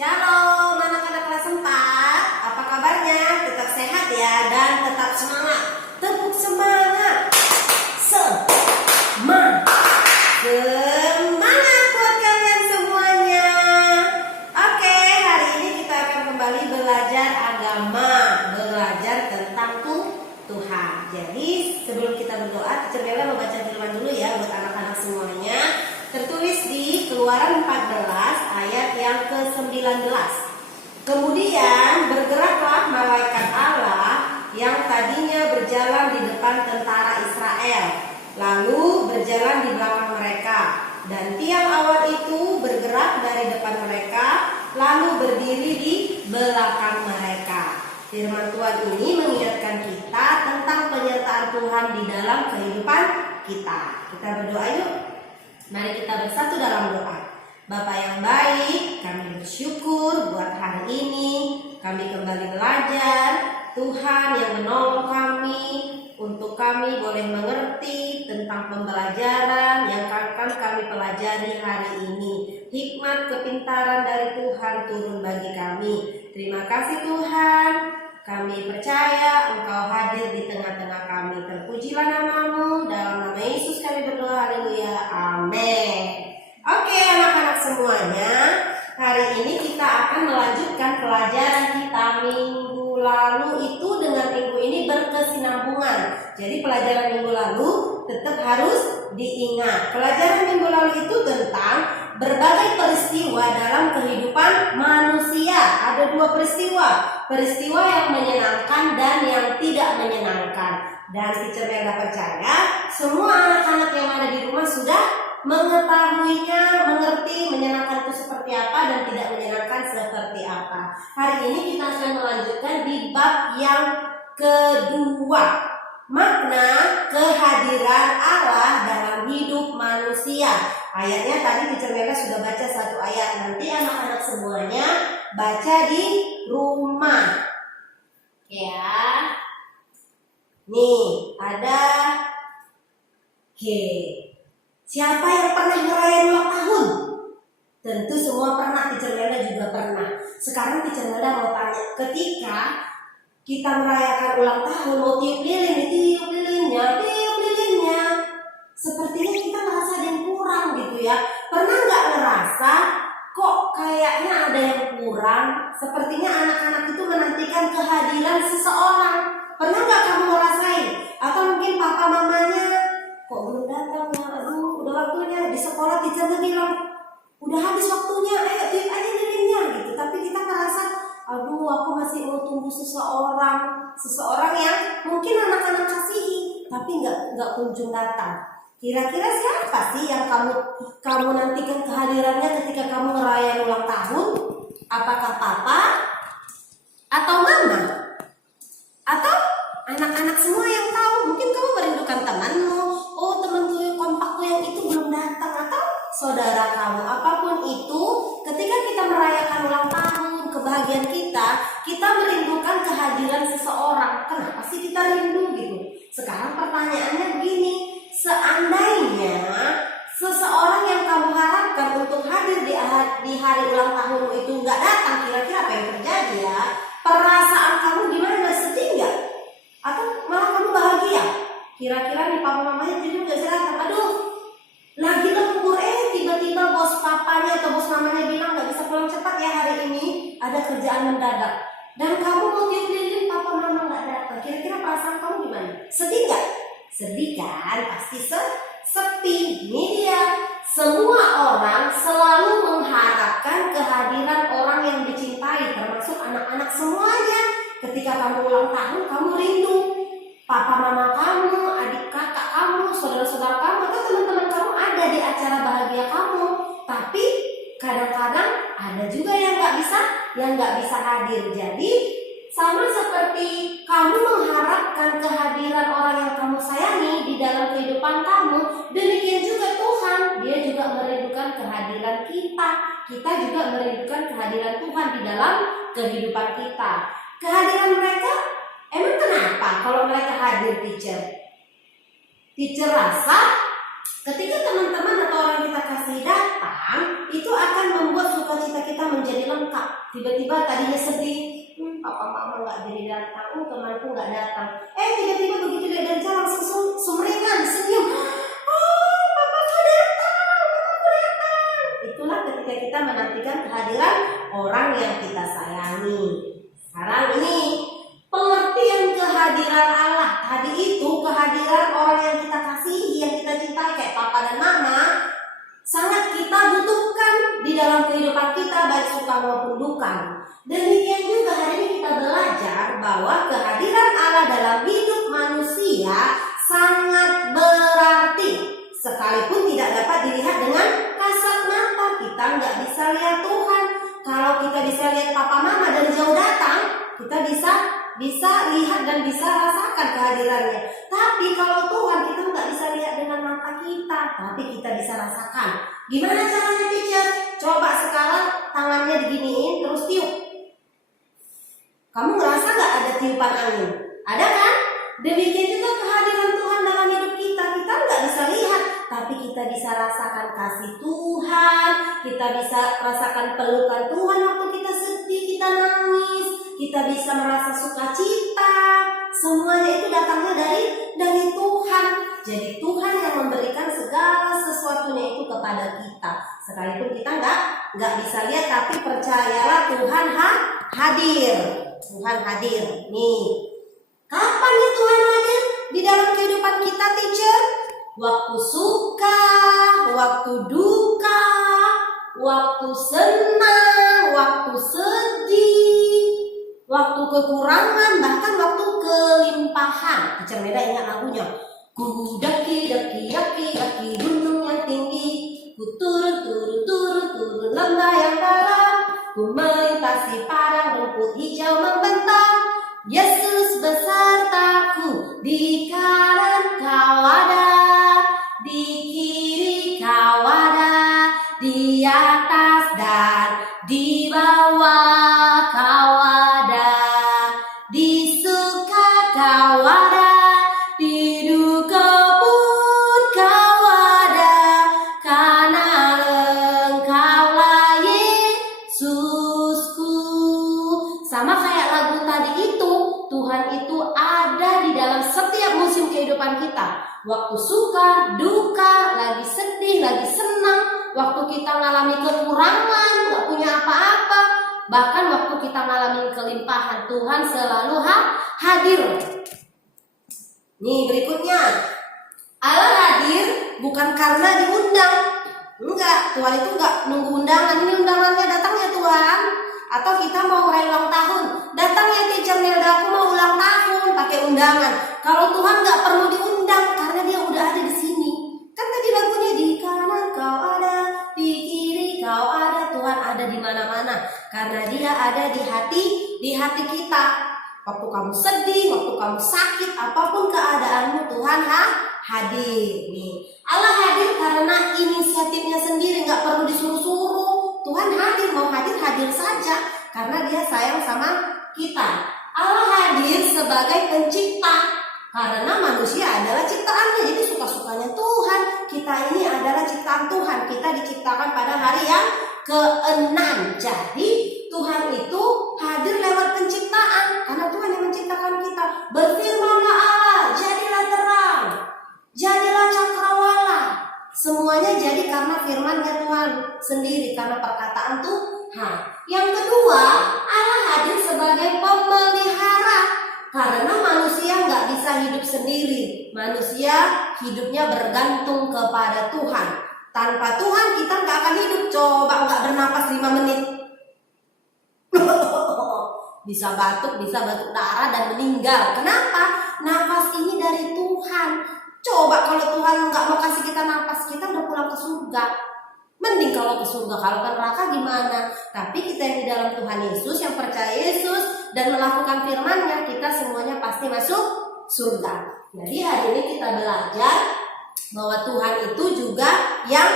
Shalom anak-anak kelas 4. Apa kabarnya? Tetap sehat ya dan tetap semangat. Tepuk semangat. Semangat buat kalian semuanya. Oke, hari ini kita akan kembali belajar agama, belajar tentang Tuhan. Jadi sebelum kita berdoa, Teacher Bella membaca firman dulu ya buat anak-anak semuanya. Tertulis di Keluaran 14 ayat yang ke-19. Kemudian bergeraklah malaikat Allah yang tadinya berjalan di depan tentara Israel, lalu berjalan di belakang mereka. Dan tiang awan itu bergerak dari depan mereka, lalu berdiri di belakang mereka. Firman Tuhan ini mengingatkan kita tentang penyertaan Tuhan di dalam kehidupan kita. Kita berdoa yuk. Mari kita bersatu dalam doa. Bapa yang baik, kami bersyukur buat hari ini. Kami kembali belajar. Tuhan yang menolong kami untuk kami boleh mengerti tentang pembelajaran yang akan kami pelajari hari ini. Hikmat kepintaran dari Tuhan turun bagi kami. Terima kasih Tuhan. Kami percaya Engkau hadir di tengah-tengah kami. Terpujilah nama-Mu. Dalam nama Yesus kami berdoa. Haleluya. Amin. Oke anak-anak semuanya, hari ini kita akan melanjutkan pelajaran kita minggu lalu itu dengan minggu ini berkesinambungan. Jadi pelajaran minggu lalu tetap harus diingat. Pelajaran minggu lalu itu tentang berbagai peristiwa dalam kehidupan manusia. Ada dua peristiwa. Peristiwa yang menyenangkan dan yang tidak menyenangkan. Dan Teacher Bella percaya semua anak-anak yang ada di rumah sudah mengetahuinya, mengerti menyenangkan itu seperti apa dan tidak menyenangkan seperti apa. Hari ini kita akan melanjutkan di bab yang kedua, makna kehadiran Allah dalam hidup manusia. Ayatnya tadi Teacher Bella sudah baca satu ayat. Nanti anak-anak semuanya baca di rumah ya. Nih ada G. Siapa yang pernah ngerayain ulang tahun? Tentu semua pernah, Teacher Bella juga pernah. Sekarang Teacher Bella mau tanya, ketika kita merayakan ulang tahun, mau tiup lilin, tiup lilinnya, sepertinya kita merasa ada yang kurang gitu ya. Pernah nggak ngerasa kok kayaknya ada yang kurang? Sepertinya anak-anak itu menantikan kehadiran seseorang. Pernah nggak kamu ngerasain? Atau mungkin papa mamanya kok belum datang ya? Aduh, udah waktunya. Di sekolah Teacher bilang udah habis waktunya, ayo tiup aja lilinnya gitu. Tapi kita ngerasa, aduh aku masih mau tunggu seseorang yang mungkin anak-anak kasihi, tapi nggak kunjung datang. Kira-kira siapa sih yang kamu nantikan kehadirannya ketika kamu ngerayain ulang tahun? Apakah papa atau mama? Atau anak-anak semua yang tahu? Mungkin kamu merindukan temanmu. Oh, temanku kompakku yang itu belum datang. Atau saudara kamu. Apapun itu, ketika kita merayakan ulang tahun, kebahagiaan kita merindukan kehadiran seseorang. Kenapa sih kita rindu gitu? Sekarang pertanyaannya begini. Seandainya seseorang yang kamu harapkan untuk hadir di hari ulang tahunmu itu nggak datang, kira-kira apa yang terjadi ya? Perasaan kamu gimana? Sedih nggak? Atau malah kamu bahagia? Kira-kira nih papa mamanya jadi nggak datang. Aduh, lagi lembur tiba-tiba bos papanya atau bos mamanya bilang nggak bisa pulang cepat ya hari ini, ada kerjaan mendadak. Dan kamu mau tiup lilin, papa mama nggak datang. Kira-kira perasaan kamu gimana? Sedih nggak? Sedih kan? Pasti sepi. Ini dia. Semua orang selalu mengharapkan kehadiran orang yang dicintai, termasuk anak-anak semuanya. Ketika kamu ulang tahun, kamu rindu papa mama kamu, adik kakak kamu, saudara-saudara kamu, atau teman-teman kamu ada di acara bahagia kamu. Tapi kadang-kadang ada juga yang nggak bisa hadir. Jadi sama seperti kamu mengharapkan kehadiran orang yang kamu sayangi di dalam kehidupan kamu, demikian juga Tuhan, Dia juga merindukan kehadiran kita. Kita juga merindukan kehadiran Tuhan di dalam kehidupan kita. Kehadiran mereka, emang kenapa kalau mereka hadir, Teacher? Teacher rasa ketika teman-teman atau orang kita kasih datang, itu akan membuat sukacita kita menjadi lengkap. tiba-tiba tadinya sedih, papa mama nggak jadi datang, temanku nggak datang. Tiba-tiba begitu dia dari jalan langsung sumringah, senyum. Oh, papaku datang, papaku datang. Itulah ketika kita menantikan kehadiran orang yang kita sayangi. Sekarang ini pengertian kehadiran Allah. Tadi itu kehadiran orang yang kita kasihi, yang kita cintai kayak papa dan mama, sangat kita butuhkan di dalam kehidupan kita baik suka maupun duka. Demikian juga hari ini kita belajar bahwa kehadiran Allah dalam hidup manusia sangat berarti. Sekalipun tidak dapat dilihat dengan kasat mata, kita nggak bisa lihat Tuhan. Kalau kita bisa lihat papa mama dari jauh datang, kita bisa lihat dan bisa rasakan kehadirannya. Tapi kalau Tuhan kita nggak bisa lihat dengan mata kita, tapi kita bisa rasakan. Gimana caranya, teacher? Coba sekarang tangannya diginiin terus tiup. Kamu ngerasa nggak ada tiupan angin? Ada kan? Demikian juga kehadiran Tuhan dalam hidup kita. Kita nggak bisa lihat, tapi kita bisa rasakan kasih Tuhan. Kita bisa rasakan pelukan Tuhan waktu kita sedih, kita nangis. Kita bisa merasa sukacita. Semuanya itu datangnya dari Tuhan. Jadi Tuhan yang memberikan segala sesuatunya itu kepada kita. Sekalipun kita nggak bisa lihat, tapi percayalah Tuhan hadir. Tuhan hadir. Nih, kapan nih Tuhan hadir di dalam kehidupan kita, teacher? Waktu suka, waktu duka, waktu senang, waktu sedih, waktu kekurangan, bahkan waktu kelimpahan. Teacher Meda ingat lagunya. Ku daki gunung yang tinggi, ku turun lembah yang dalam, ku melintasi padang rumput hijau membentang. Yesus besertaku, di kanan kau ada, di kiri kau ada, di atas dan di bawah kau ada, di suka kau ada, di duka pun kau ada, karena Engkaulah Yesusku. Sama kayak lagu tadi itu, Tuhan itu ada di dalam setiap musim kehidupan kita. Waktu suka, duka, lagi sedih, lagi senang, waktu kita ngalami kekurangan, gak punya apa-apa, bahkan waktu kita ngalami kelimpahan, Tuhan selalu hadir. Nih berikutnya, Allah hadir bukan karena diundang. Enggak, Tuhan itu enggak nunggu undangan. Ini undangannya datang ya Tuhan. Atau kita mau ngerayain ulang tahun, datang ya teacher Melda, aku mau ulang tahun, pakai undangan. Kalau Tuhan enggak perlu diundang karena Dia udah ada di sini. Kan tadi lagunya, di kanan kau ada, di kiri kau ada. Tuhan ada di mana-mana karena Dia ada di hati kita. Waktu kamu sedih, waktu kamu sakit, apapun keadaanmu, Tuhan hadir. Nih, Allah hadir karena inisiatifnya sendiri, nggak perlu disuruh-suruh. Tuhan hadir, mau hadir saja karena Dia sayang sama kita. Allah hadir sebagai pencipta karena manusia adalah ciptaannya, jadi suka-sukanya Tuhan. Kita ini adalah ciptaan Tuhan, kita diciptakan pada hari yang ke-6. Jadi Tuhan itu hadir lewat penciptaan karena Tuhan yang menciptakan kita. Berfirmanlah Allah, jadilah terang, jadilah cakrawala. Semuanya jadi karena firman-Nya Tuhan sendiri, karena perkataan Tuhan. Yang kedua, Allah hadir sebagai pemelihara karena manusia nggak bisa hidup sendiri. Manusia hidupnya bergantung kepada Tuhan. Tanpa Tuhan kita nggak akan hidup. Coba nggak bernapas 5 menit. Bisa batuk darah dan meninggal. Kenapa? Nafas ini dari Tuhan. Coba kalau Tuhan nggak mau kasih kita nafas, kita udah pulang ke surga. Mending kalau ke surga, kalau ke neraka gimana? Tapi kita yang di dalam Tuhan Yesus, yang percaya Yesus dan melakukan firman-Nya, kita semuanya pasti masuk surga. Jadi hari ini kita belajar bahwa Tuhan itu juga yang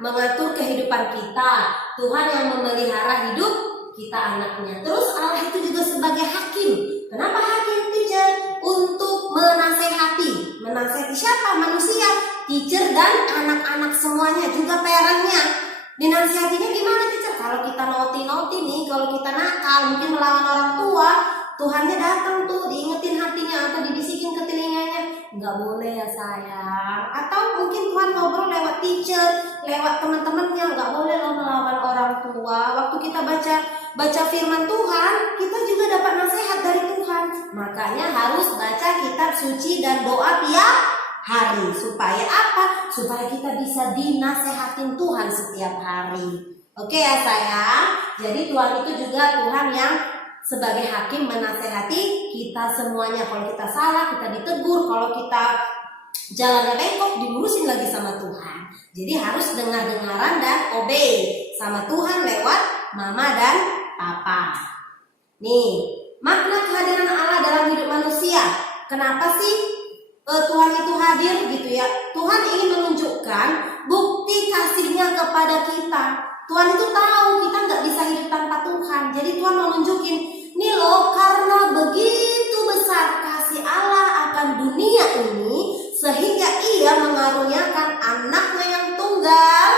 mengatur kehidupan kita. Tuhan yang memelihara hidup kita, anaknya. Terus Allah itu juga sebagai hakim. Kenapa hakim, teacher? Untuk menasehati. Menasehati siapa? Manusia, teacher dan anak-anak semuanya, juga parentnya. Dinasehatinya gimana, teacher? Kalau kita naughty nih, kalau kalau kita nakal, mungkin melawan orang tua, Tuhannya datang tuh, diingetin hatinya atau dibisikin ke telinganya, nggak boleh ya sayang. Atau mungkin Tuhan ngobrol lewat teacher, lewat teman-temannya, nggak boleh lo melawan orang tua. Waktu kita baca firman Tuhan, kita juga dapat nasihat dari Tuhan. Makanya harus baca kitab suci dan doa tiap hari. Supaya apa? Supaya kita bisa dinasehatin Tuhan setiap hari. Oke ya sayang. Jadi Tuhan itu juga Tuhan yang sebagai hakim menasehati kita semuanya. Kalau kita salah, kita ditegur. Kalau kita jalannya bengkok, dilurusin lagi sama Tuhan. Jadi harus dengar-dengaran dan obey sama Tuhan lewat mama dan papa. Nih, makna kehadiran Allah dalam hidup manusia. Kenapa sih Tuhan itu hadir gitu ya? Tuhan ingin menunjukkan bukti kasihnya kepada kita. Tuhan itu tahu kita nggak bisa hidup tanpa Tuhan. Jadi Tuhan mau nunjukin, nih loh, karena begitu besar kasih Allah akan dunia ini, sehingga Ia mengaruniakan anaknya yang tunggal,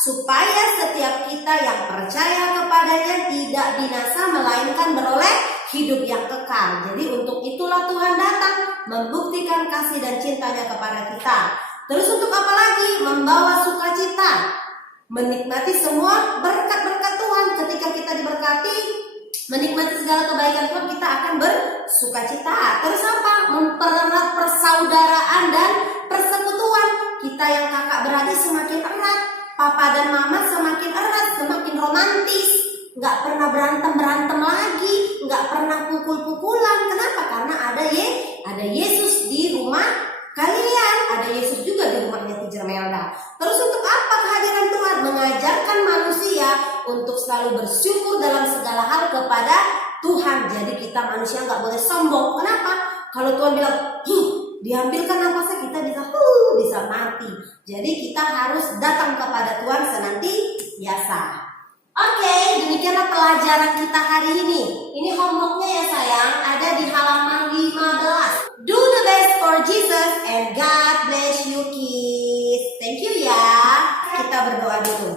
supaya setiap kita yang percaya kepadanya tidak binasa, melainkan beroleh hidup yang kekal. Jadi untuk itulah Tuhan datang, membuktikan kasih dan cintanya kepada kita. Terus untuk apa lagi? Membawa sukacita, menikmati semua berkat-berkat Tuhan. Ketika kita diberkati, menikmati segala kebaikan Tuhan, kita akan bersukacita. Terus apa? Mempererat persaudaraan dan persekutuan. Kita yang kakak beradik semakin erat, papa dan mama semakin erat, semakin romantis. Nggak pernah berantem lagi, nggak pernah pukul-pukulan. Kenapa? Karena ada Yesus di rumah kalian, ada Yesus juga di rumahnya Teacher Melda. Terus untuk apa kehadiran Tuhan? Mengajarkan manusia untuk selalu bersyukur dalam segala hal kepada Tuhan. Jadi kita manusia nggak boleh sombong. Kenapa? Kalau Tuhan bilang, diambilkan nafasnya, kita bisa mati. Jadi kita harus datang kepada Tuhan senantiasa. Oke, demikianlah pelajaran kita hari ini. Ini homeworknya ya sayang, ada di halaman 15. Do the best for Jesus and God bless you kids. Thank you ya. Kita berdoa dulu.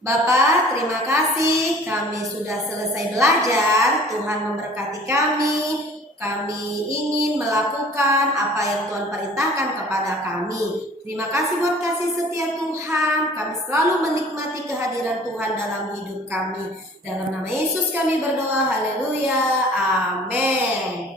Bapak, terima kasih kami sudah selesai belajar. Tuhan memberkati kami. Kami ingin melakukan apa yang Tuhan perintahkan kepada kami. Terima kasih buat kasih setia Tuhan. Kami selalu menikmati kehadiran Tuhan dalam hidup kami. Dalam nama Yesus kami berdoa. Haleluya. Amin.